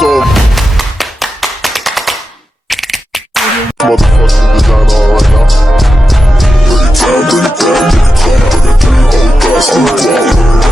So motherfucking design all right now. Bring it down, bring it down, bring it down. I got 3 whole guys on the wall.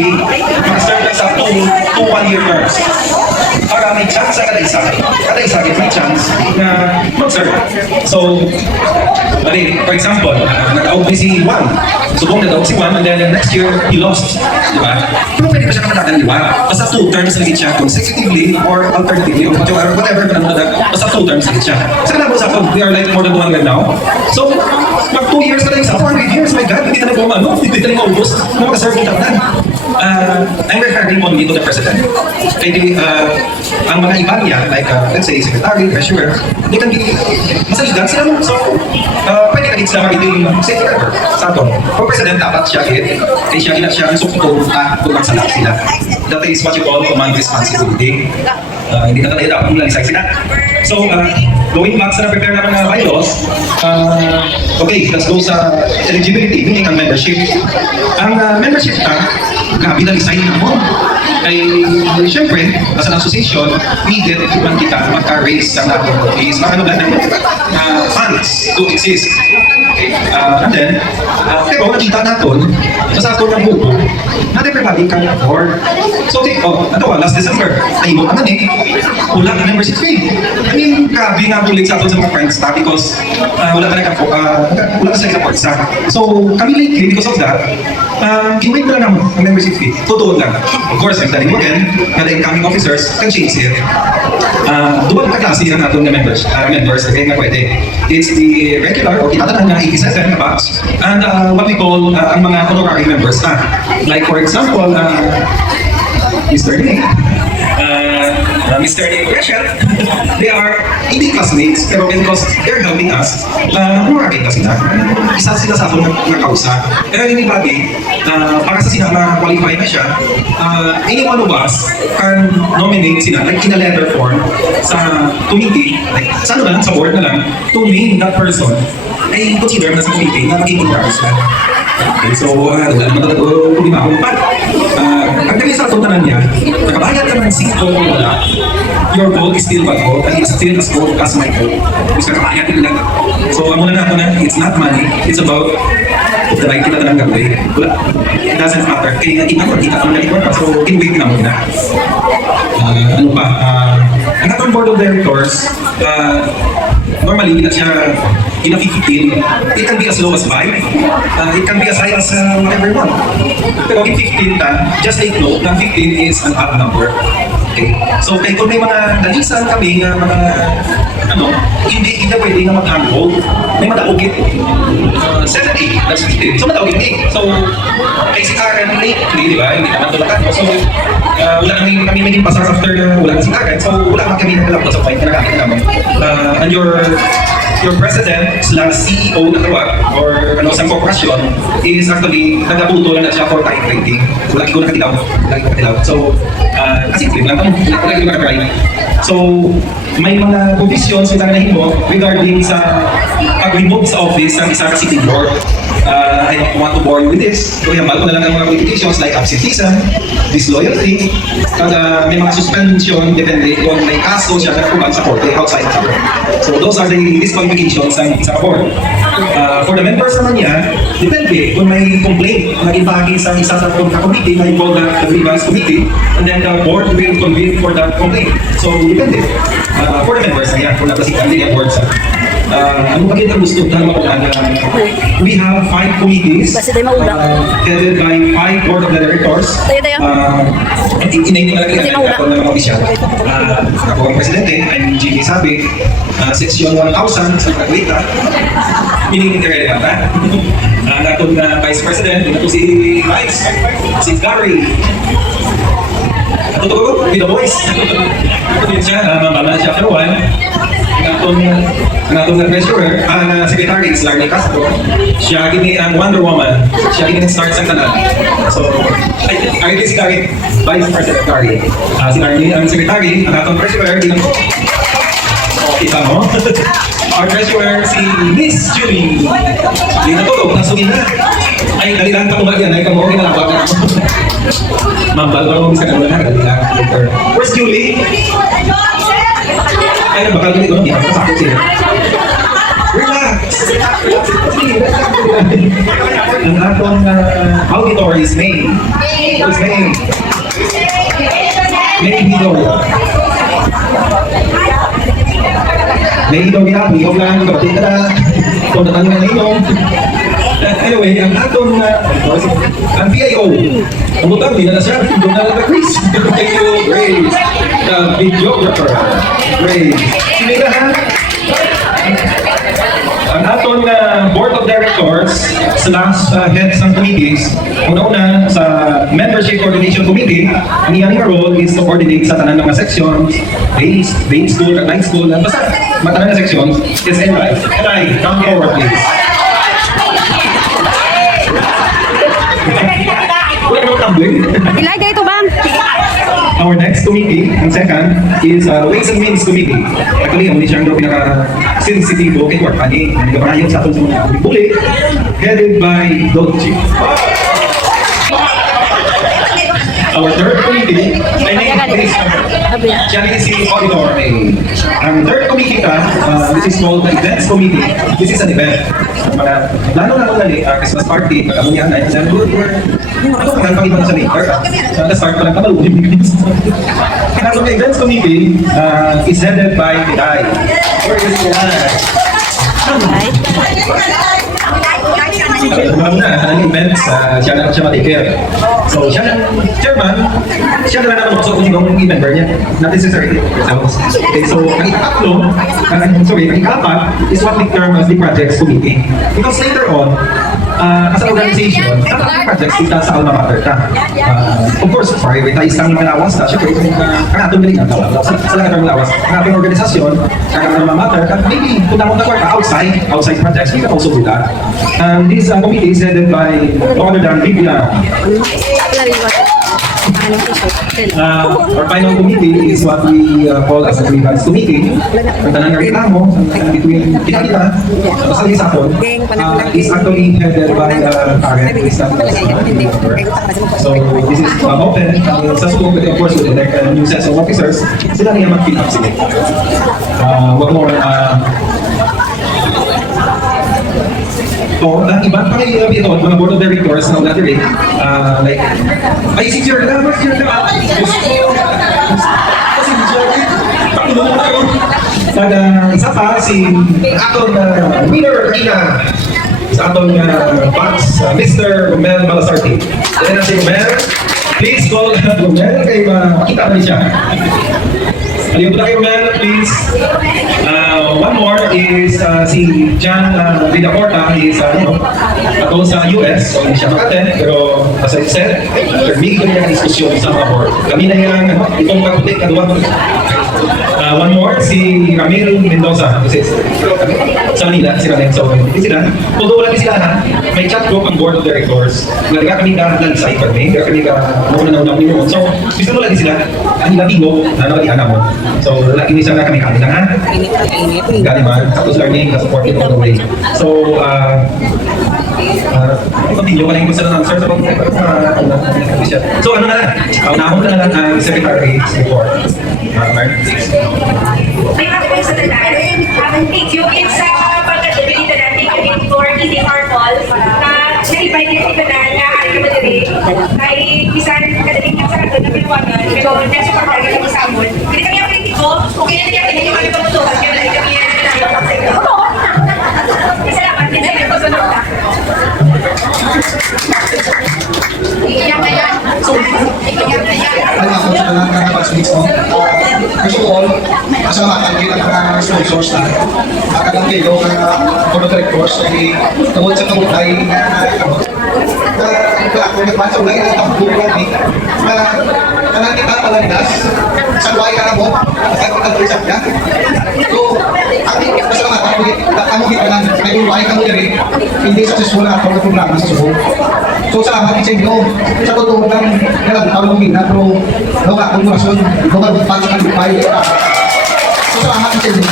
effectively, mag-start ka sa 2 1-year terms. Para may chance sa kada isa may chance na mag-serve. So, for example, nag-out si Juan. Subong nag-out si Juan and then next year, he lost. Diba? Pero pwede pa siya kapatatan, di ba? Basta 2 terms na siya consecutively or alternatively or whatever, basta 2 terms na siya. Sa kanila sa we are like more than 1 right now. So, mag 2 years ka na isa, 400 years, my God, hindi na nag-umano, hindi na nag-ubos, na mag-serve yung tapunan. I'm referring only to the president. Kaya ang mga iba niya, like let's say, secretary, treasurer, they can be masaligan sila mo. So, pwede ka sila magiging safe forever sa ato. Kung president, dapat siya siya ang sukto at tulang sa lahat sila. That is what you call command responsibility. Hindi na talaga dapat mulanisay sila. So, going back sa na-prepare naman na bylaws, okay, let's go sa eligibility, meaning ang membership. Ang membership grabe na design na mo. Ay, syempre, as an association, needed man kita magka-raise sa natin is makano lang ng funds to exist. Okay. And then, pero nakita natin, sa ato ng buko, not everybody can afford. So, okay, last December, naibot naman wala na membership fee. I mean, grabe nga bulig sa ato sa mga friends because wala talaga wala sila support sa. So, kami lately, because of that, giwait na lang ang membership fee. Totoo lang. Of course, I'm telling you again, na the incoming officers can change it. Duwag kaklase ang atong na members, kaya nga pwede. It's the regular, o kinatanan na 87 na batch, and what we call ang mga honorary members na. Like for example, Mr. Nick, Mr. Nick Rachel, they are hindi classmates, pero because they're helping us, honorary kasi na. Isa sila sa akong nakausa. Pero hindi bagay, para sa sila ma-qualify na siya, anyone of us can nominate sila, like in a letter form, sa committee, like sa ano lang, sa board na lang, to name that person, ay consider na sa committee na magiging honorary sila. Okay, so, kung ako, but, pagdating sa tuntanan niya, nakabayad ka ng 5 o wala, your vote is still my vote, and it's still as vote as my vote. Gusto nakabayad ka lang. So, ang muna na ako na, it's not money, it's about the right kita na lang gawin. Wala. It doesn't matter. Kaya kita ko na ito, so, in-wait na muna. Ano pa, ang atong board of directors, normally, hindi na siya ina-15. It can be as low as 5. It can be as high as whatever you want. Pero kung 15 just take note na 15 is an odd number. Okay? So, kung may mga dalisan kami na mga, hindi pwede na mag-handhold, may mataugit. 7-8, that's 15. So, mataugit 8. So, kay si Karen lately, di ba? Hindi naman tulatan ko. So, wala kami maging pasar after na wala si Karen. So, wala naman kami nagkalapot sa point na nagamit namin. And your president slash CEO na tawag or sa corporation is actually nagkaputo lang na siya for time rating. Wala ko nakatilaw. So, kasi lang kami, wala ko nakatry. So, may mga provisions yung tanganahin mo regarding sa pag-remove sa office ng isang city board. I don't want to bore you with this. So, yan, balo ko na lang ang mga qualifications like absenteeism, disloyalty, at may mga suspension depende kung may kaso siya na nakuha sa korte outside the court. So, those are the disqualifications ng isang board. For the members naman niya, depende kung may complaint na ibagi sa isa sa committee na i-call the grievance committee, and then the board will convene for that complaint. So, depende. For the members na yan, kung napasikan din yung board sa ano ba kita gusto na makuha we have 5 committees headed by 5 board of directors. Inayin na lang kita ng mga opisyal. Ako ang presidente, I'm Jimmy Sabi, section 1000 sa Caguita, meaning irrelevant. Natong vice president, ito si Vice, si Gary. Ito ko, with the voice. Ito din siya, mamama siya karuan. Ang atong na treasurer, ang secretary is Larry Castro. Siya gini ang Wonder Woman. Siya gini start sa tanan. So, ay si Larry, Vice President Larry. Si Larry ang secretary, ang atong treasurer, kita mo? Our treasurer, si Miss Julie. Hindi na to, nasugin na. Ay, dalilan pa kumag yan. Ay, kamuhin na lang. Mambal pa kung isa ka na. Dalilan. Where's Julie? Ay, bakal ganito. Hindi ako sakot siya. Where na? Ang atong auditor is May. Is May. May Hidor. May Hidor niya, may lang, kapatid ka na. Kung natanong na ninyo. Anyway, ang atong ang PIO, ang butang, di na na siya. Doon na lang Chris. Thank you, Grace. The videographer. Grace. Sino na ha? Ang atong board of directors slash heads ng committees, una-una sa membership coordination committee, ang iyang role is to coordinate sa tanan ng mga sections, day school, night school, basta matanan na sections is NI. NI, come forward please. Wala naman tumbling. Ilagay ito, bang? Our next committee, ang second, is Ways and Means Committee. Actually, ang siyang pinaka-sensitibo kay Warpani. Hindi ka panayon sa atong sa mga bully, headed by Dolce. Our third committee, I name this, siya rin si Auditor A. Ang third committee this is called the Events Committee. This is an event. Para, lalo gali, Christmas party, pagkamunyan ay, ano kang pag-ibang sa later? Sa start pa lang kabaluhin. Ang Events Committee is headed by Miday. Where is Miday? Alam na, ang events, siya na siya matikir. So, siya na, chairman, siya na naman kung sinong member niya. Not necessarily. Okay, so, ang ikatlo, ang ikapat is what we term as the projects committee. Because later on, as an organization, ang projects kita sa alma mater ka. Of course, prioritize kang malawas na. Siyempre, ang atong galing ang lawas. Sa lang ang lawas. Ang atong organisasyon, ang alma mater ka, maybe kung naman ka outside projects, we can also do that. This committee is headed by no other than Biblia. Our final committee is what we call as a grievance committee. Ang tanang reklamo between kita, sa isapon, is actually headed by Karen. So this is open. Sa school, of course, with elect new sets of officers, sila niya mag-pick up sila. What more? So, ang ibang ito, mga board of directors na ulatiri, like, ay, si Jer na, mas Jer na, kasi Jer, pakilungan na yun. Isa pa, si atong winner kanina, sa atong box, Mr. Romel Malasarte. Yan na si Romel. Please call Romel, kay makita namin siya. Aliyo po tayo, Romel, please. One more is si John Vidaporta. He is ako sa US, so hindi siya makaten, pero as I said, termigil niya ang diskusyon sa mga board. Kami na yung itong kaputik na duwag. One more, si Ramil Mendoza. Kasi sa Manila, si Ramil. So, hindi sila. Although wala din sila na, may chat group ang board of directors. Nalaga kami ka lang-side pa kami. Kaya kami ka nauna mo. So, gusto mo lagi sila. Ang ilatigo na nakaliana mo. So, lagi ni siya na kami kami lang ha. Gani ba? Tapos learning, supporting all the way. So, continue ka lang yung gusto ng answer. So, ano na lang? Nahon na lang ang secretary's report. Mark, please. May mga sa talaan. Thank you. It's pagkadali na natin yung for Kitty Harpol na na-invite yung ito na ay kamadali. Ay isang kadali sa kanto na pinuwanan. Pero nasa pagkagay ng isamon. Hindi kami ang kritiko. Kung kaya hindi kami pagtutukan. Kaya hindi kami yan na salamat. Hindi kami pagsunod na. Iiyak na yan. Iiyak na yan. Alam ako sa mga kakapag-speaks mo. First of all, masalamatan kayo ng mga sponsors na nakakadang kayo ng board of directors ay tungkol sa kabutay kung nagpasa ulay na tambukan na kita palandas sa buhay ka na mo at pagkagrisap ka. So, ating masalamatan kamo kita ng nagulay ka mo diri hindi successful na ako na programa sa subo. So, salamat sa inyo sa totoo ng nalagtaw ng mina pero nawa akong rason lumagpag sa kalupay. So, salamat sa inyo.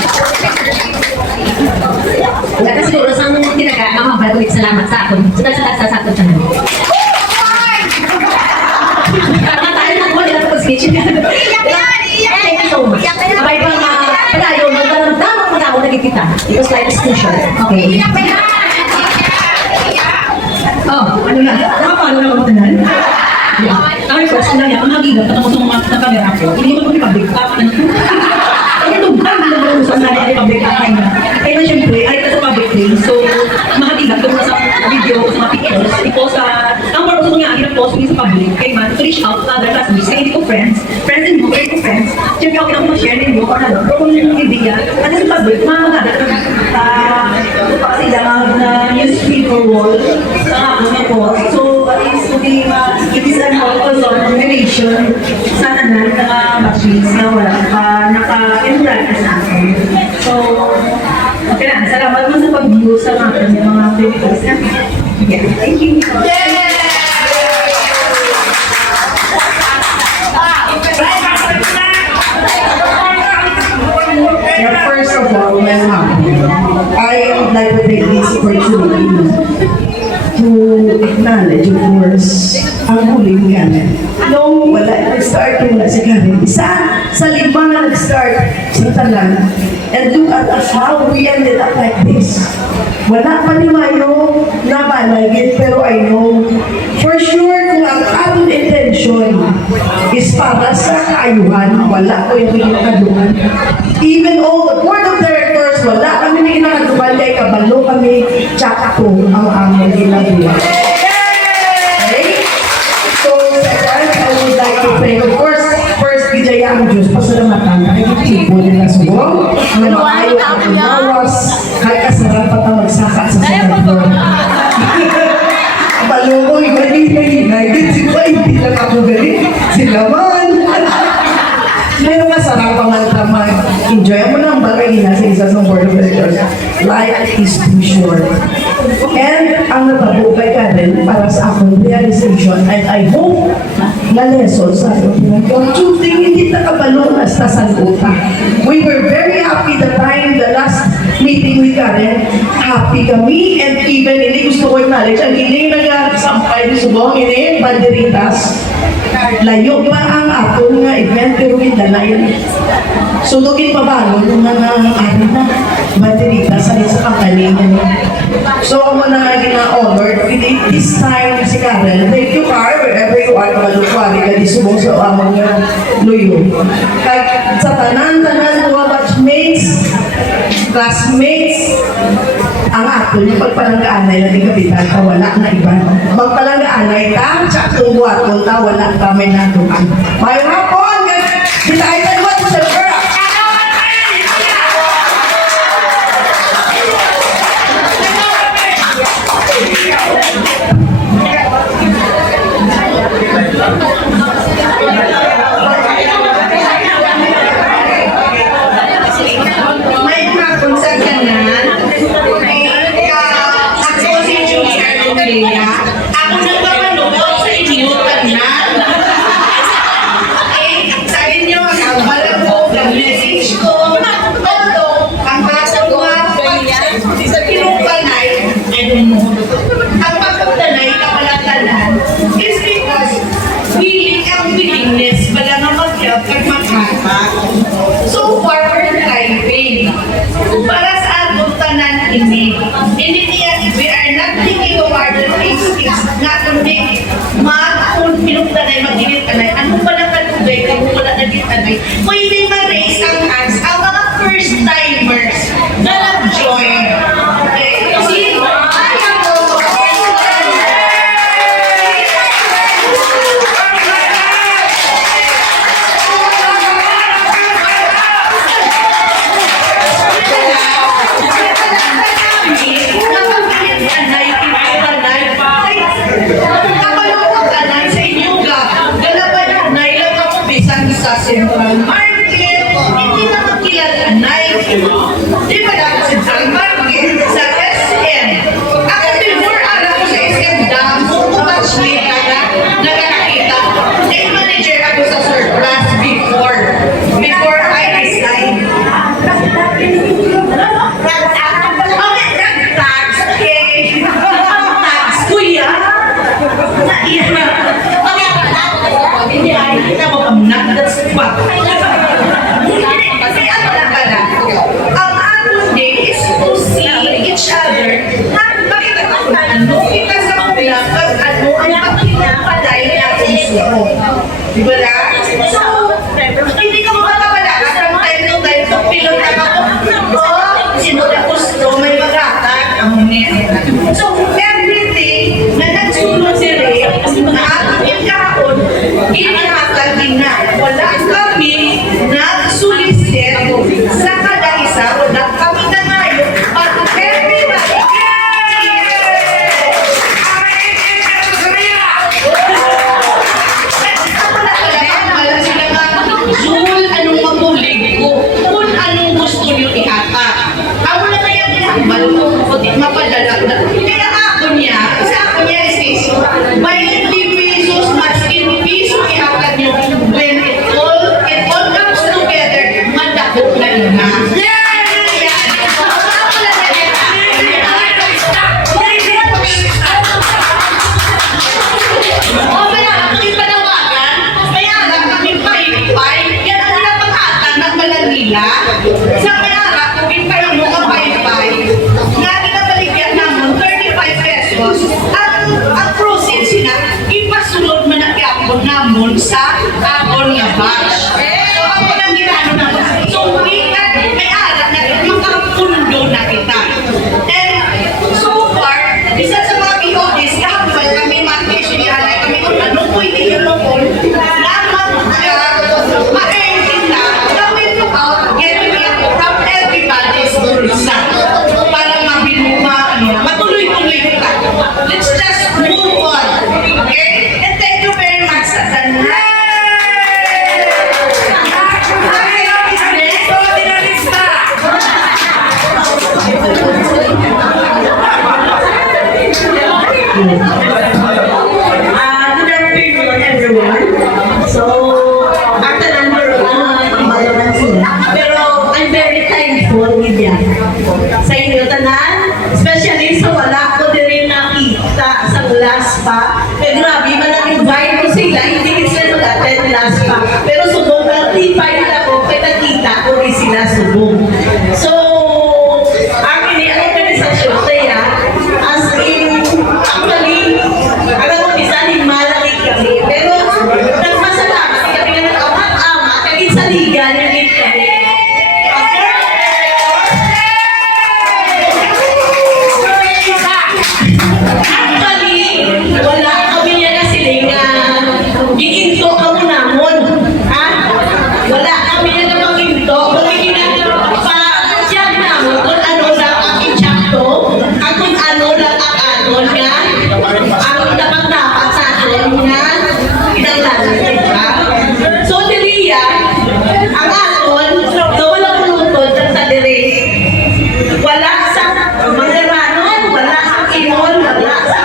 Kaya siguro sa mga tinaga, mga batulit salamat sa akon. Sudah sa sakot siya naman. Karena tayo na ko, nila tapos kitchen. Thank you so much. Abay pa padayo, magdaramdaman mo na ako na lagi kita. It was like a station. Okay. Oh, ano na? Nakapalo na ako tanan? Yeah. Ang request na niya, ang magigat at ako sa mga kamera ko, hindi ko public up. Ang ito, ang nag-uusap na niya public up na. Kaya na siyempre, ay ka sa public day. So, magigat ko sa video, sa mga pictures, i-post sa, ang purpose ko nga, i-post ko sa public, kay man, to reach out to other classmates, kaya hindi ko friends and mo, very ko friends, siyempre ako na share ninyo, or ano, pero kung yung idea, at sa public, mga magagat, kasi lang na newspaper wall, sa ako na post. So, it is an also combination sa tanan ng mga machines na wala naka-interact sa akin. So, okay na. Salamat mo sa pag-view sa mga videos. Yeah, thank you. Yeah, first of all, I'm happy. I would like to take this opportunity to acknowledge, of course, ang huling Karen. Nung wala, nag-start yung si Karen, isa sa 5 na nag-start sa talan. And look at how we ended up like this. Wala pa ni Mayo na malagit, pero I know for sure kung ang ating intention is para sa kaayuhan, wala ko yung kinakaduhan. Even all the board of directors, wala kami na kinakaduhan, kaya kabalo kami, tsaka ko ang aming ginagawa. Okay? So, second, I would like to pray, of course, first, Bidaya ang Diyos, pasalamatan, nakikitipo nila subong, na maayo ang pagbawas, kaya kasarap at ang magsaka sa Singapore. Balo ko, iba United, sila hindi lang ako galing, sila man. Meron ka sarap ang mag enjoy mo ng bagay na sa isa sa board of directors. Life is too short. And ang natabo kay Karen para sa akong realization, and I hope na lesson sa akin. Yung choosing hindi nakabalo na sa saluta. We were very happy the time, the last meeting with Karen. Happy kami, and even hindi gusto ko acknowledge, ang hindi nag-sampay ni Subong, hindi, banderitas. Layo pa ang atong nga event, pero hindi na yun. Sulugin pa ba yung mga na banderitas sa kampanya niya. So, ako na gina-honored. This time, si Karen, thank you, Car, wherever you are, kalukwari ka, di subong sa among luyo. Kahit sa tanan-tanan, mga batchmates, classmates, ang ato, yung pagpalanggaanay na di kapitan, wala na iba. Magpalanggaanay ta, tsaka buhaton ta, wala kami na tuman. Mayroon hapon, kita ay talwat sa girl. May hapon sa kanan, ako si Julie Arlea. Ako nagpapanood sa inyo kanan. Sa inyo, ang balang ko, ang message ko, although, ang basa ko sa pinupanay, I don't know. Ang pagkatanay, kapalatanan, is because ang willingness pala na mag-help at magkata. So far, we're thriving. Para sa atong tanan ini. Hindi niya, we are not thinking of other things na kundi kung pinugtanay, mag-init-tanay, ano pala kalugay, kung wala naging-tanay, pwede ma-raise ang hands ang mga first-timers na nag-join. Okay? Kasi, sa Central Market, So, everything na nagsulong si Ray, na ating kahapon, inihatag din na. Wala kami nagsulisit sa kada isa. Wala kami na ngayon. But everybody, Jul, anong mabulig ko? Kung anong gusto niyo ihatak. Ako na kaya ginambal ko, kundi mapadala na. Kaya ako niya, sa ako niya is this, 20 pesos mas in piso ihatak niyo. When it all comes together, madakot na yun na. O, kaya kami panawagan, kaya lang kami paypay, yan ang napakatag ng Malanila. Sa kaya kung ipay mo ka paypay, na kinabaligyan naman 35 pesos, at ang proceeds sila, ipasunod man ang yapon namon sa akon nga batch. So, ako lang ginano naman. So, we can, kaya lang, makapundo na kita. And so far, isa sa mga PODs, kahapon kami mag-isyahalay kami kung ano pwede yung lupon naman ma-earn kita, gawin mo out, getting it from everybody's bulsa para matuloy-tuloy kita. Let's just move on. Okay? And thank you very much sa tanan. Good afternoon, everyone. So, after number malaman sila. Pero, I'm very thankful with yan. Sa inyo tanan, especially sa wala ko din rin nakita sa last pa. Eh, grabe, man-invite ko sila, hindi sila mag-attend last pa. Pero subong, nag-invite ako, kaya nakita ko rin sila subong. So, akin ni ang organisasyon kaya, as in, actually, alam mo, isa ni malaki kami. Pero, nagmasalamat kami na nag-amat-ama, kagin sa liga, naging kami. Actually, wala kami niya na silinga. Giginto ka mo namon. Ha? Wala kami niya na maginto. Kung pa-check namon kung ano lang ang insyakto, at kung ano lang ang anon niya, ang dapat-dapat sa anon niya, pinanglanan, diba? So, diriya, ang anon, na walang lutod sa diri. Wala sa mga ranon, wala sa inon, wala sa...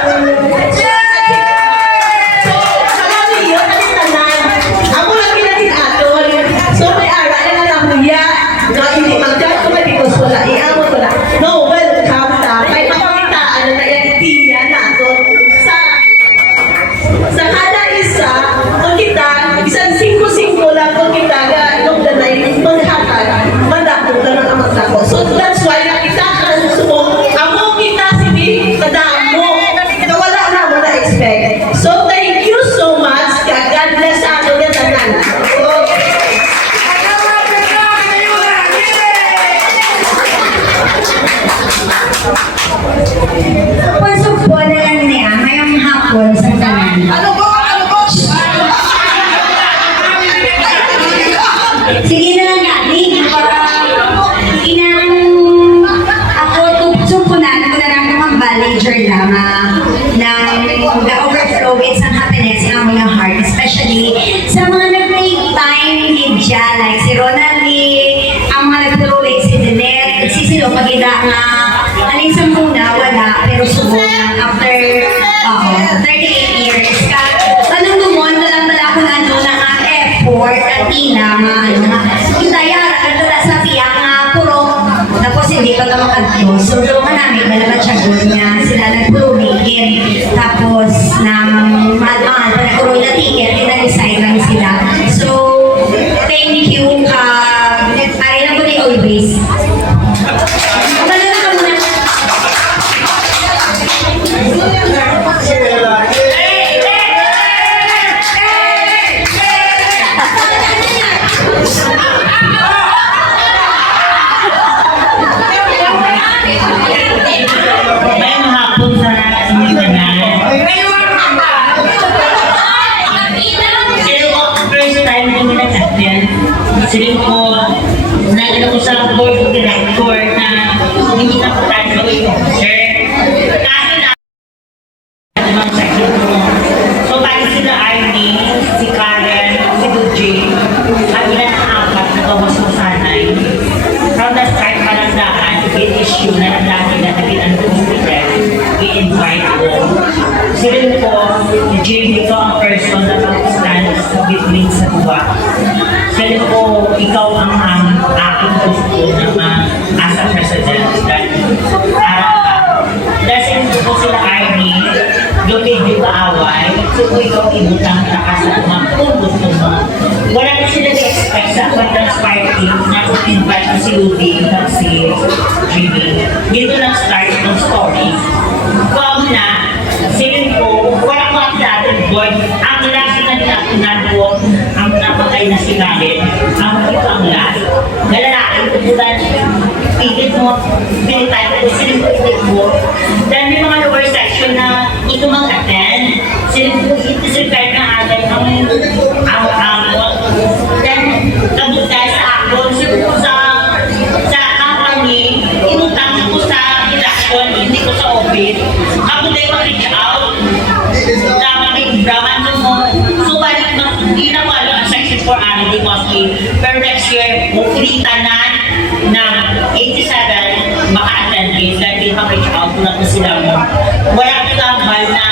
So, sa mga yun, tanan, ako lang pinatin aton. So, may ara na lang niya, na hindi magdako na because wala, iamon wala. No, welcome ta. May papakitaan na naiitinya na aton sa kada isa, kung kita, isang 5-5 lang kung kita, nung danay, maghatag, mandako ka ng amang dako. So, that's why nakita ka subong, amo kita sige, kadamo, na wala na mo na-expect. So, thank you so much, God bless sa ato yung tanan. So, Pasok po na lang niya ngayong hapon sa tanan. Ano ba? Sige na lang natin. Inang ako tugsupunan ko na lang mag-manager lamang ng the overflow with some happiness ng mga heart. Especially sa mga nag-take time media like si Ronaldie, ang mga nagturo si Jeanette, si Silo Pagida nga alin sa muna, wala, pero subong lang after 38 years ka. Anong gumon na lang pala kung ano na nga effort at ina nga ano nga. Hintayara, katula sa tiya nga puro. Tapos hindi pa ka makagyo. So doon ka namin, dalawa siya good nga sila nagpurumigin. Tapos nang mahal-mahal pa nagpuro na ticket, pinag-resign lang sila. So, thank you. Ay lang ko ni always. Maganda na ka muna. Ngayong hapon sa hindi na po tayo mag-i-officer. Kasi na, mga section po. So, bali sila Arnie, si Karen, si Duji, at ilan ang apat na gawas mo sanay. From the start pa lang daan, issue na dati na nagilan ko si Fred, i-invite ko. Sila po, si Jim, ikaw ang person na pag-stand sa between sa buwa. Sila po, ikaw ang aking gusto na as a president. Dahil po sila Arnie, lumid yung kaaway, so kung ikaw ibutang nakasama kung gusto mo. Wala na sila na-expect sa Quadrans Party na kung invite mo si Ruby at si Jimmy. Dito lang start ng story. Kung na, silin ko, wala ko ang dating board. Ang last na nilatunan ko, ang napakay na si Karen, ang ito ang last. Galalaking tubulan, pilit mo, pinitay ko, silin ko pilit mo. Dahil may mga lower section na gusto mag-attend, silin ko itisipay na agad ang then, kabut tayo sa akon, silin ko sa company, inutang ko sa election, hindi ko sa office. Ako tayo mag-reach out, na mag-braman mo. So, balik na, hindi na wala ang section 4 R&D mostly. Pero next year, tanan na 87 maka-attend din dahil hindi mag-reach out ko lang sila mo. Wala ko tambal na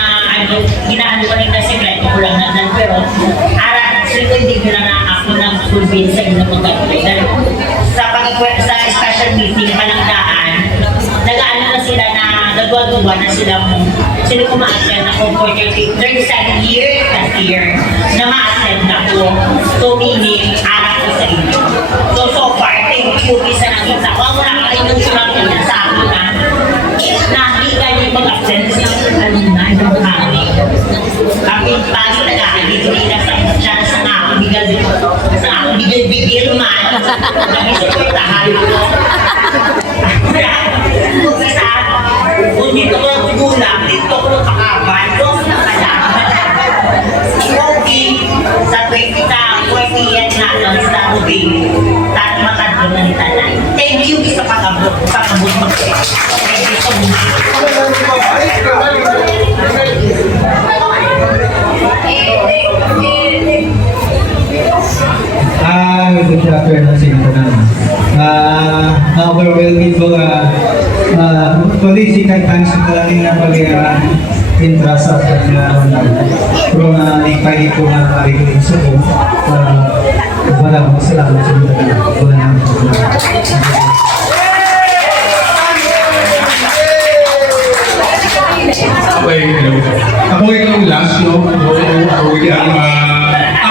ginaano ko rin na sekreto ko lang na pero sila hindi ko na ako ng fulfill sa inyo kung gagawin. Sa special meeting palang nag-ano na sila na nagwagawa na sila kumaattend ako for 37 years last year na ma-attend ako. So meaning, arap ko sa inyo. So far, thank you isa nakita ko. Ang wala ka rin yung sinabi na sa ako na hindi kayo mag-attend sa kanina yung kami. Kami pa sa nag-aagit nila sa chance na ako bigil man. Nag-isipitahan ko. Kung dito ko lang sigulang, dito ko lang pakaban, doon na kalaman. Okay, sa 40th na lang sa Rubin, dahil matadlo na ni Tanay. Thank you sa pag-abot mo. Thank you so much. Good afternoon sa inyo na. Overwhelming po policy kahit tayo sa talagang na pag-interest sa kanya pero pwede po na marinig sa po wala po salamat sa mga wala naman po Okay, hello. Ako yung last, no? Ako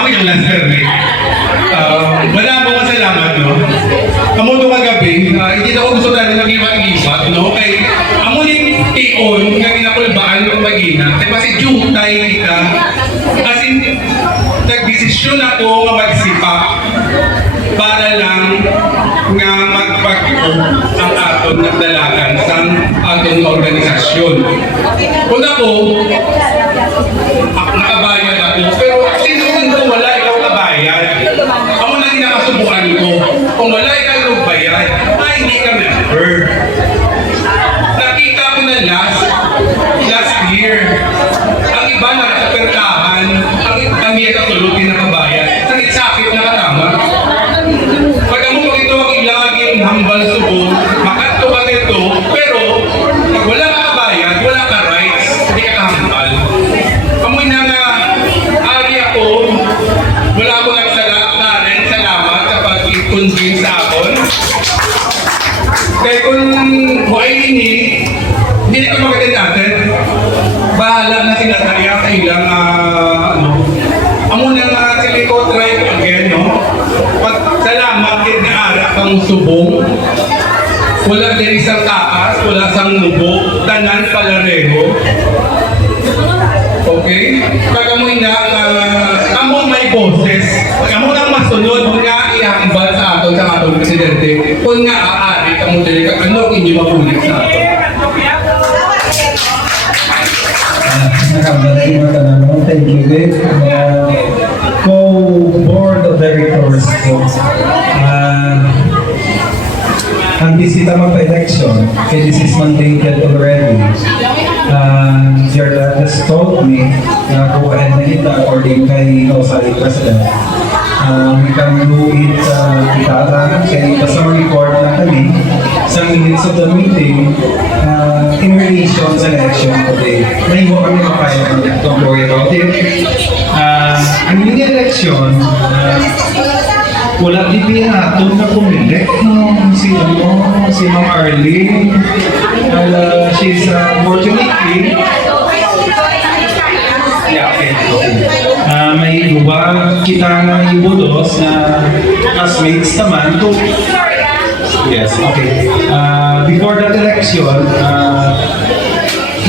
yung last permit. Wala po ka salamat, no? Amo ito kagabi, hindi na ako gusto natin mag-iwag-iwag, no? Kay amo yung tiyon nga ginakulbaan ng magina. Diba si Jutay kita? As in, nag-desisyon ako nga magsipak para lang nga magpag-o ang aton nagdalagan sa aton organisasyon. Kung ako, nakabayad ako, pero sino kung wala ikaw kabayad? Ako na ginakasubukan ko. Kung wala ikaw bayad, ay hindi ka member. Nakita ko na last year, ang iba na nakapertahan, kami at atulutin na kabayad. Sakit-sakit na katama. Pag mo pag ito ang ilaging hambal subo, makato ka nito, pero pag wala ka kabayad, wala ka rights, hindi ka kahambal. Amoy na nga, ari ako, wala ko nagsalakarin, salamat sa pag-convince sa akon. Kaya kung buhay ini, hindi na ka magandang natin, bahala na sinataya sa ilang, amo na nga sila ko try again, no? Salamat din na ara kang subong. Wala din isang taas, wala sang nubo, tanan palareho. Okay? Kagamoy na, amo may boses. Amo nang masunod nga ihambal sa aton sa atong presidente. Kung nga aari kamo dili ka ano inyo mabulit sa aton. Thank you, Dave. Co-board of directors po. ang bisita magpa-election, kaya this is mandated already. Your dad has told me na go ahead na kita according kay Osari President. We can do it kitara, kaya basta mag-report na kami sa minutes of the meeting in relation sa election today. May mo kami makaya ng don't worry about it. Ang mini election, wala di pinatong na pumili no, si Ma'am Arlene. She's fortunately okay. May iba kita na ibudos na classmates naman to yes, okay. Before that election,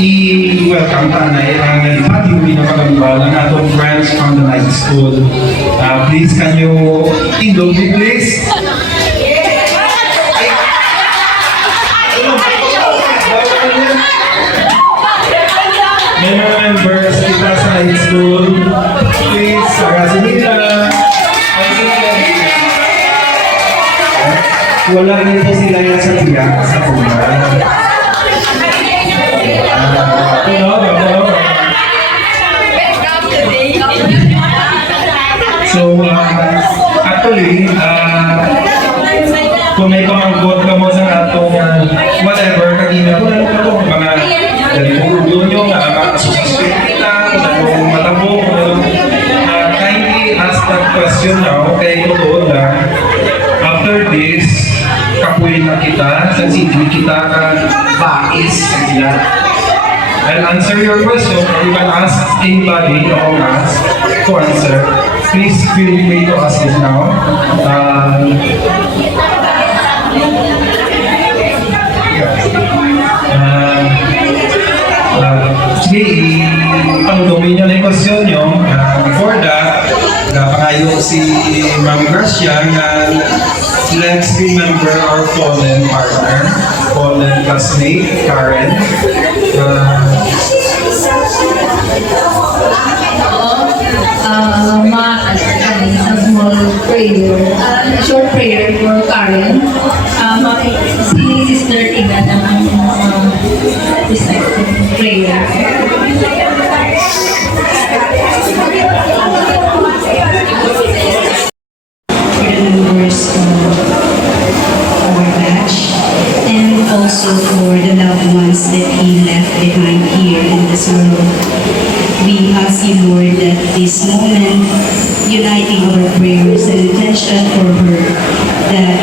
i-welcome tanay ang nalipad yung pinakagambala na atong friends from the night school. Please, can you indulge me, please? May mga members kita sa night school. Please, sarasin nila. Wala rin po sila yan sa tiyak sa punan. So, actually, kung may pamangkot ka mo sa atong whatever, kanina ko lang ito, mga ganito nyo nga, mga association kita, kung matabo, kindly ask that question now, kaya totoo lang, after this, kapuin na kita, sa hindi kita bais sa sila. I'll answer your question. You can ask anybody among us to answer. Please feel free to ask it now. Sige, pang-domain nyo na yung question nyo. Before that, napangayo si Ma'am Gracia na let's remember our fallen partner, fallen classmate, Karen. A small prayer, a short prayer for Karen. Si Sister Tina ng recite prayer. For the members of our batch and also for the loved ones that he left behind here in this world. We ask you, Lord, that this moment, uniting our prayers and intention for her, that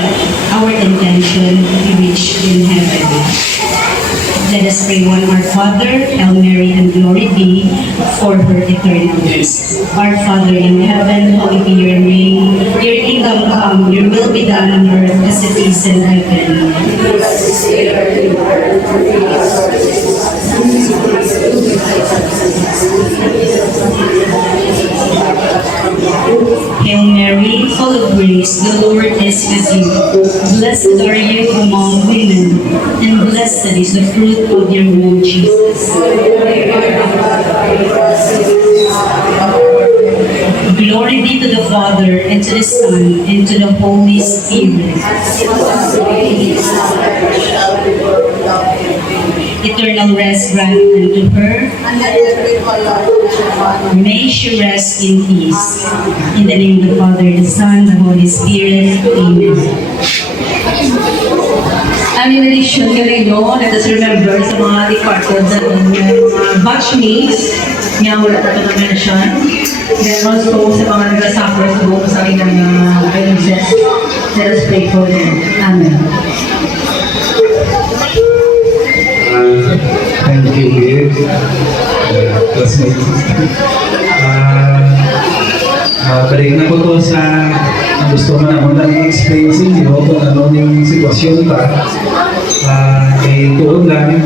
our intention be reached in heaven. Let us pray one Our Father, Hail Mary, and glory be for her eternal rest. Our Father in heaven, hallowed be your name. Your kingdom come, your will be done on earth as it is in heaven. Hail Mary, full of grace, the Lord is with you. Blessed are you among women, and blessed is the fruit of your womb, Jesus. Glory be to the Father, and to the Son, and to the Holy Spirit. Eternal rest grant unto her. May she rest in peace. In the name of the Father, the Son, the Holy Spirit. Amen. And in addition, kanino, let us remember sa mga departed na mga batchmates nga wala na ito na-mention. Then also sa mga nag-suffer sa buong sa kanilang illnesses. Let us pray for them. Amen. Thank you, Liv. Classmate. Balik na po to sa gusto mo naman na i-explain sa inyo kung ano yung sitwasyon pa. Tuon lang,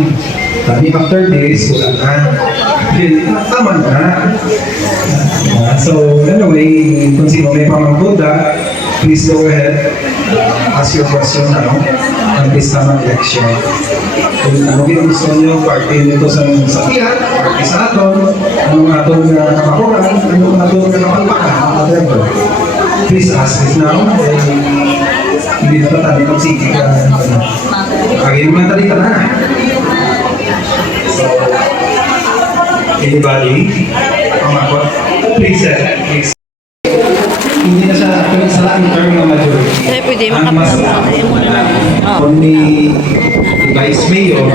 sabi after this, wala na. Tama na. So, anyway, kung sino may pamangkuda, please go ahead. Ask your question now. Ang this time election. Kung ano yung gusto nyo, party nito sa tiyan, party sa aton, anong atong nakakuran, anong atong nakapalpakan, whatever. please ask it now. Hindi na tayo magsige ka. Kaya yung mga talita na. So, anybody? Please, please. Hindi na siya sa ang term na majority. Ang mas only vice mayor,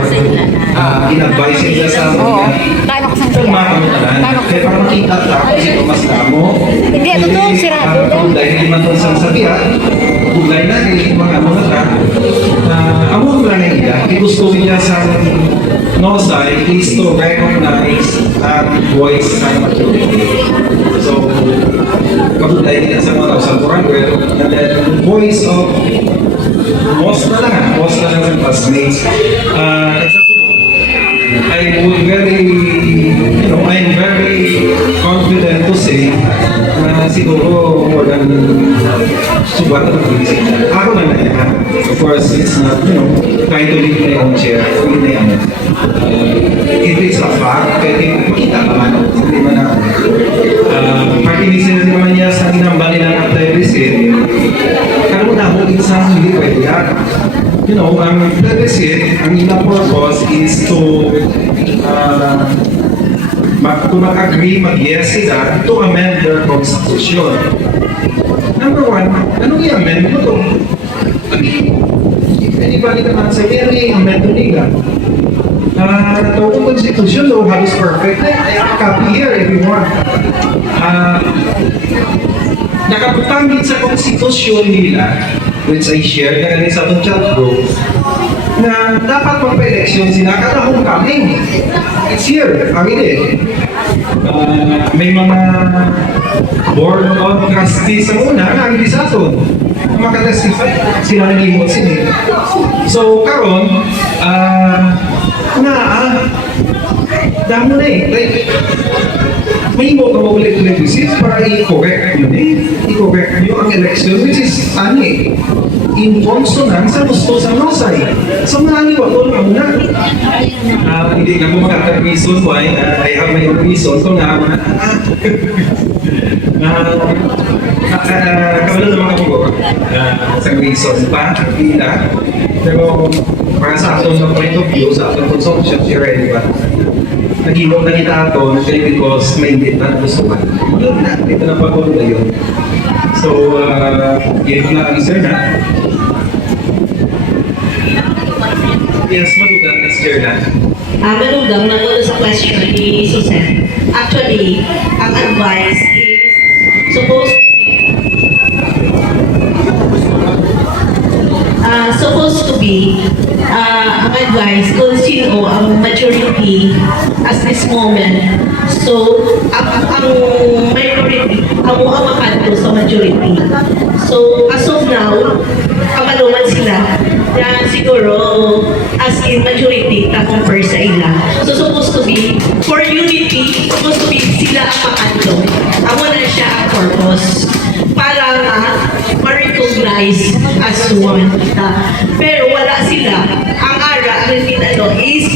in-advise nila sa mga kamutalan. Kaya para makita kung sino mas kamo. Hindi, totoo, sirado. Dahil hindi man sa sabihan, kulay na, hindi mga kamutalan. Ang mga na nila, gusto nila sa NOSAI is to recognize and voice ang majority. So, kabutay nila sa mga sa Corandwell, and then voice of most na lang sa classmates. I'm very confident to say na siguro more than subat na pag-isip. Ako lang na yan. Of course, it's not, trying to leave my own chair. Hindi na yan. If it's a fact, pwede makita ka man. Hindi man na party business naman niya sa ginamba nila ng televisit. Kaya mo na, isang hindi pwede yan. Ang televisit, ang ilang purpose is to mag-agree, mag-yes sila to amend their constitution. Number one, anong i-amend mo to? Anybody naman sa i-amend to nila. Ito kung constitution, halos perfect. Copy here if you want. Nakaputangin sa konstitusyon nila, which I shared na rin sa itong chat group, na dapat magpa-eleksyon sila kada homecoming. It's here, kami may mga board of trustees sa una na hindi sa aton. Makatestify, sila nalimot sila. So, karon, damo na may mo ka ulit-ulit visit para i-correct yun i-correct nyo ang election which is in consonance sa gusto sa NOSAI. So marami wato na muna. Hindi nga mo makatag reason why I have my own reason so nga kabalo naman ako sa reason pa pila pero para sa aton na point of view sa aton consumption share ba nag-iwag na kita ato because may hindi na gusto ka. Yun na, dito na pag-all na yun. So, yun na answer na. Yes, madugang next year na. Manugang na muna sa question ni Susan. Actually, ang advice is supposed to be ang advice kung sino ang majority at this moment. So, ang minority, ang makanto sa majority. So, as of now, kamaluman sila na siguro as in majority ta-compare sa ila. So, supposed to be, for unity, supposed to be sila ang makanto. Amo na siya ang purpose para ma-recognize as one. Pero wala sila. Ang ara, ang tinalo is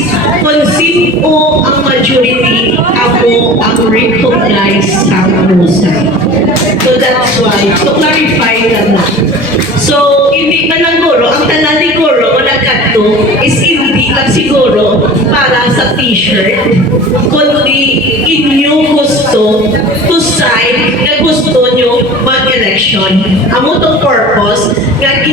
kung sino ang majority, ako ang recognize sa musa. So that's why, to clarify lang na. So, hindi ka lang guro, ang tanan ni guro, wala kato, is hindi lang siguro para sa t-shirt, kundi inyong gusto to sign na gusto nyo mag-election. Amo tong purpose, nga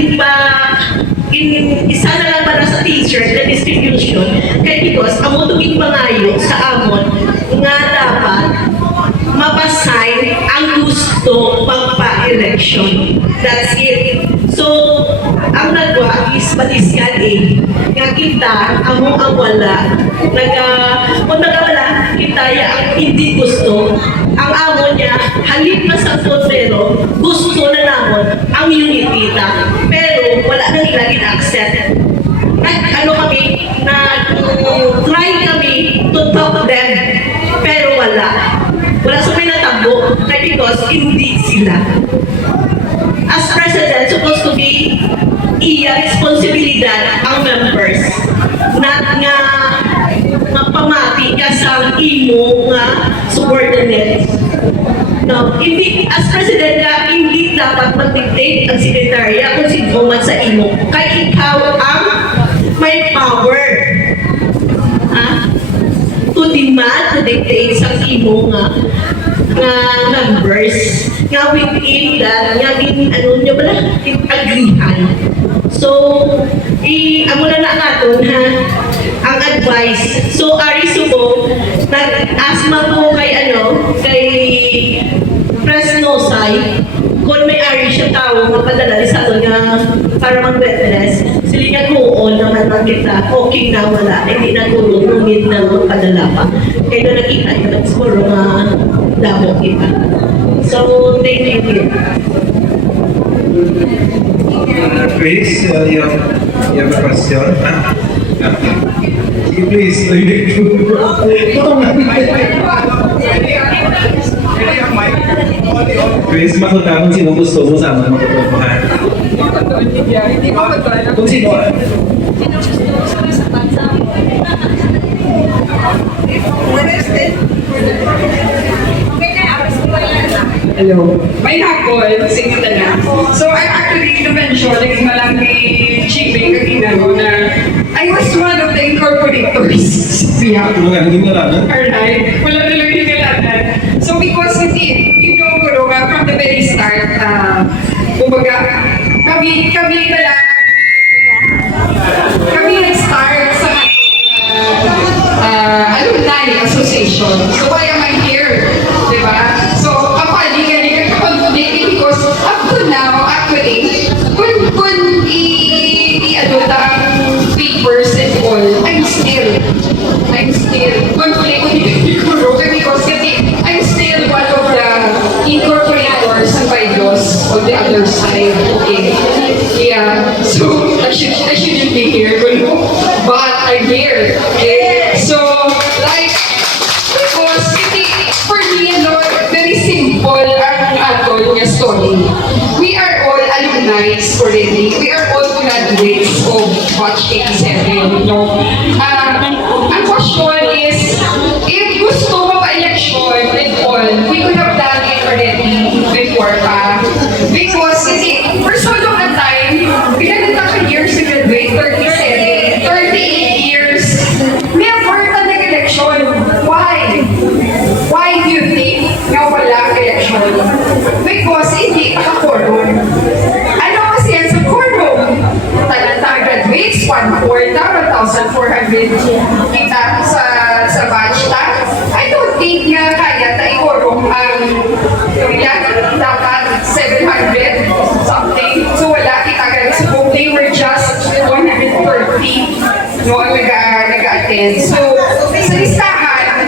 isa na lang para sa t-shirt na distribution, kaya because amo tong pangayo sa amon nga dapat mapasign ang gusto pagpa-election. That's it. So, ang nagwa is patisyan nga kita, amo ang wala. Kung nagawala, kita ang hindi gusto. Ang amo niya, halip na sa pero gusto na namon ang unity ta. Pero wala na nila in-accept. Try kami to talk them, pero wala. Wala sa pinatabo, because hindi sila. As president, supposed to be iya responsibilidad ang members. Not nga mapamati ka sa imo nga subordinate. No, hindi, as president na, hindi dapat mag-dictate ang sekretarya kung sino man sa imo. Kaya ikaw ang may power. To demand, to dictate sa imo nga numbers. Nga within that, nga ano nyo ba na, agrihan. So, amo na naton ha, ang advice. So, ari subo, nag-asma ko kay Fresnosay, kung may ari siya tao, mapadala sa ato nga para mag-witness, sila nga kuon naman lang kita, okay na wala, hindi na tulong, nungit na magpadala pa. Kaya na nakita ka, siguro nga damo kita. So, thank you. Chris, you have a question? Please, Chris, makutapon sino gusto mo sa mga matutuhan. Kung sino? Hello. May hakol, sige na. So I'm actually na-mentioning malang ni Chibi kanina na I was one of the incorporators. Yeah. Alright. Wala na lang hingalanan. So because you know, Guru, from the very start, kumbaga, kami nag-start sa alumni association. So why am I here? Diba? So, because up to now, actually, kung i-adult ang papers and all, I'm still because I'm still one of the incorporators ng Baidos on the other side. Okay. Yeah. So, I shouldn't be here, but I'm here. Okay. So, like, because for me, very simple ang atol niya story. We are all alumni already. We are all graduates of Batch 87. Ang question is, if gusto mo pa-election and all, we could have done it already before pa. Because, for so long a time, pinaganda ka years to graduate, 37, 38 years, never ka nag-election. Why? Why do you think na wala election? Because hindi ka-quorum. Ano kasi yan sa quorum? Taga graduates, 1,400 kita sa batch ta. I don't think nga kaya ta i-quorum ang dapat 700 something. So wala kita guys. So they were just 130 ang nag-attend. So sa listahan,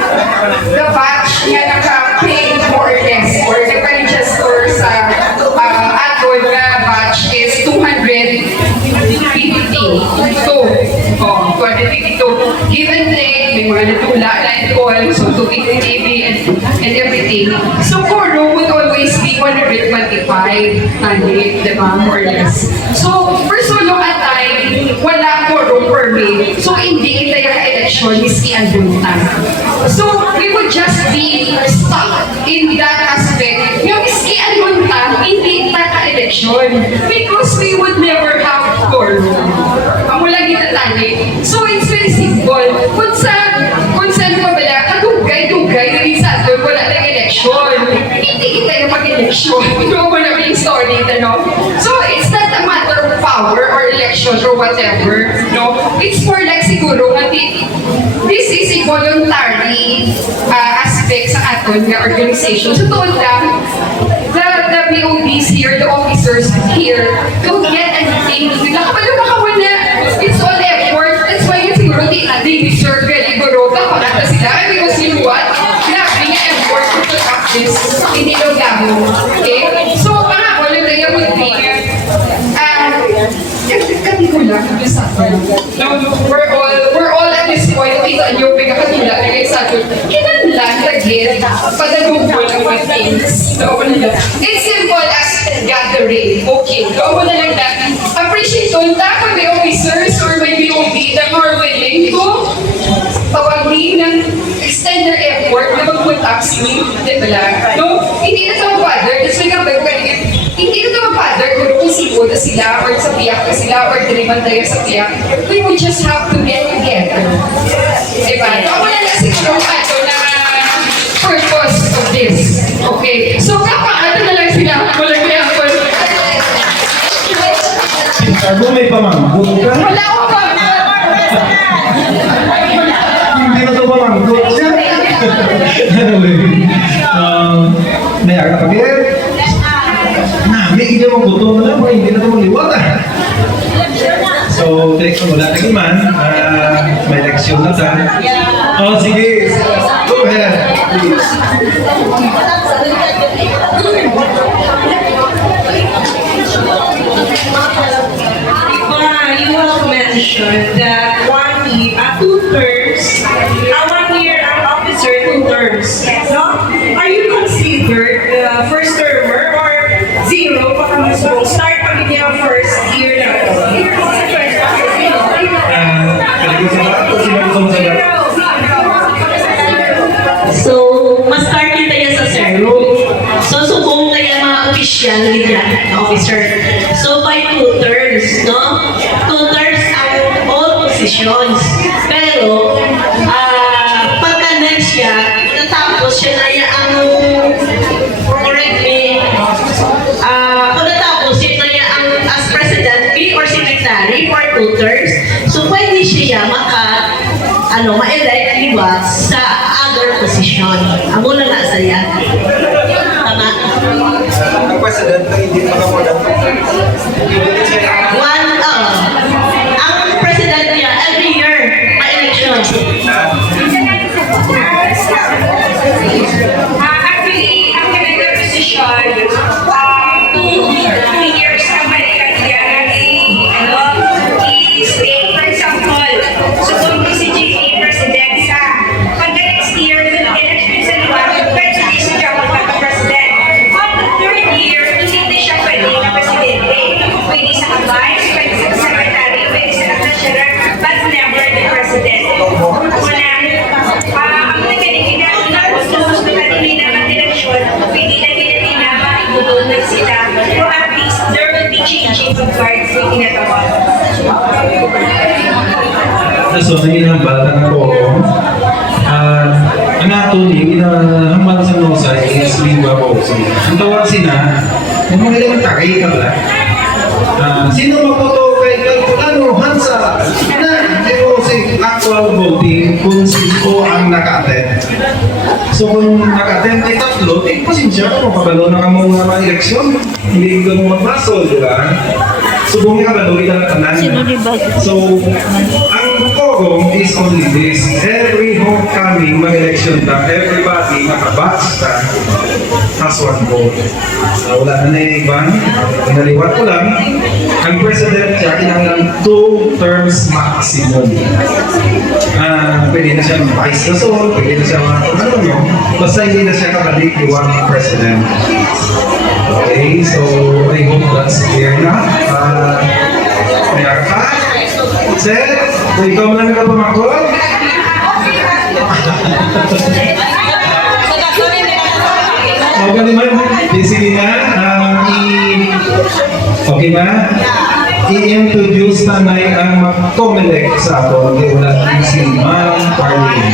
the batch nga naka-pay more or less or nagpa-register sa atol na batch is 252. So, 252. Give and take, may mga natula na and all, so 250 TV and everything. So, quorum would always be 125, diba? More or less. So, for so long a time, wala quorum permit. So, hindi kita ka-election, miski ang bunta. So, we would just be stuck in that aspect. Yung miski ang bunta, hindi kita ka-election. Because we would never have quorum. Amo lang kita tani. So, it's very simple. Kung saan pa bala, kadugay, sa ato, wala nang election. Hindi kita yung mag-election. Ito mo na yung story, no? So, it's not a matter of power or election or whatever, no? It's more like siguro, this is a voluntary aspect sa aton na organization. So, told lang, the BODs here, the officers here, don't get anything. Nakapalo ka muna. It's all effort. That's why yun siguro they deserve it. Siguro, kapag sila. Because you know what? Grabe nga effort to put up this. Hindi daw gamo. Okay? So, mga voluntary would be, kami ko lang, we're all at this point, kita nyo, pagkakatula na kayo sa atin, kinanlan, tagit, padagugol ang mga things. It's simple as gathering. Okay, gawin na lang natin. Appreciate doon, dapat may officers or may BOD na are willing to tawagin ng extend their effort na mag-put up sleep, diba lang? No? Hindi na mag-bother. That's why hindi na mag-bother kung sibo na sila or sa piyak na sila or diliman tayo sa piyak. We would just have to get together. Diba? Wala na siguro ato na purpose of this. Okay? So, kakaano na lang sila. Walang kaya ako. Ako may pamangkot ka? Wala akong Hindi na ito pamangkot siya. Anyway, may aga kami. May hindi mo gutom na, hindi na ito maliwata. So, direksyon mo lang nagiman. May leksyon na ta. Oh, sige. Go ahead, please. You have mentioned that 1 year, 2 terms, 1 year ang officer, 2 terms. No? Are you considered first termer or zero? Baka mas start pa rin niya first year na. So, ma-start kita yan sa zero. So, subong kaya mga official nila, officer. So, by 2 terms, no? 2 terms ang all positions. Pero, pagka next siya, natapos siya na yan ang, correct me, kung natapos siya na yan ang as president or secretary for 2 terms, so pwede siya ma-elect liwat sa other position. Amo na na saya. Tama? Ang president na hindi makamulan. Ang president niya, every year, may election. Actually, ang kanila position, 2 years na balikan niya i-stay. For example, so kung si JP president sa pag next year, election sa luwa, pwede siya magkaka-president. On the 3rd year, hindi siya pwede na presidente. Pwede sa vice, pwede sa secretary, pwede sa treasurer, but never the president. Wala. Ang nagkalikinan na gusto na kanina ng eleksyon, pwede na makikudulog sila. Or at least, there will be changing of guards na tinatawag. So, naging bata na po ako. Ang atuli, hambal sa nosa is lingua po. Ang tawag sina, yung mga ilang takay ka ba? Sino mapoto kay Kalkulano, Hansa, na, pero si actual voting kung sino ang naka-attend. So kung naka-attend ay tatlo, pasensya kung mapagalo na ka mga eleksyon. Hindi ka mo magbasol, di ba? So bumi ka ba, doon ka na tanan. So, ang quorum is only this. Every homecoming mag-election ta, everybody nakabatch ta, has 1 vote. Wala na yung iban. Pinaliwat ko lang, ang president siya kinanglan 2 terms maximum. Pwede na siya vice na sol, pwede na siya basta hindi na siya kabalik iwan president. Okay, so I hope that's clear na. Kaya ka? Sir, so ikaw mo lang ka pumakot? Okay naman, sige nga. Okay ba? I-introduce na ang mag-comelect sa ato. Okay, wala si Ma'am Carly.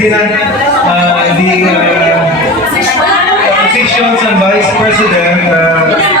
President, the positions and Vice President,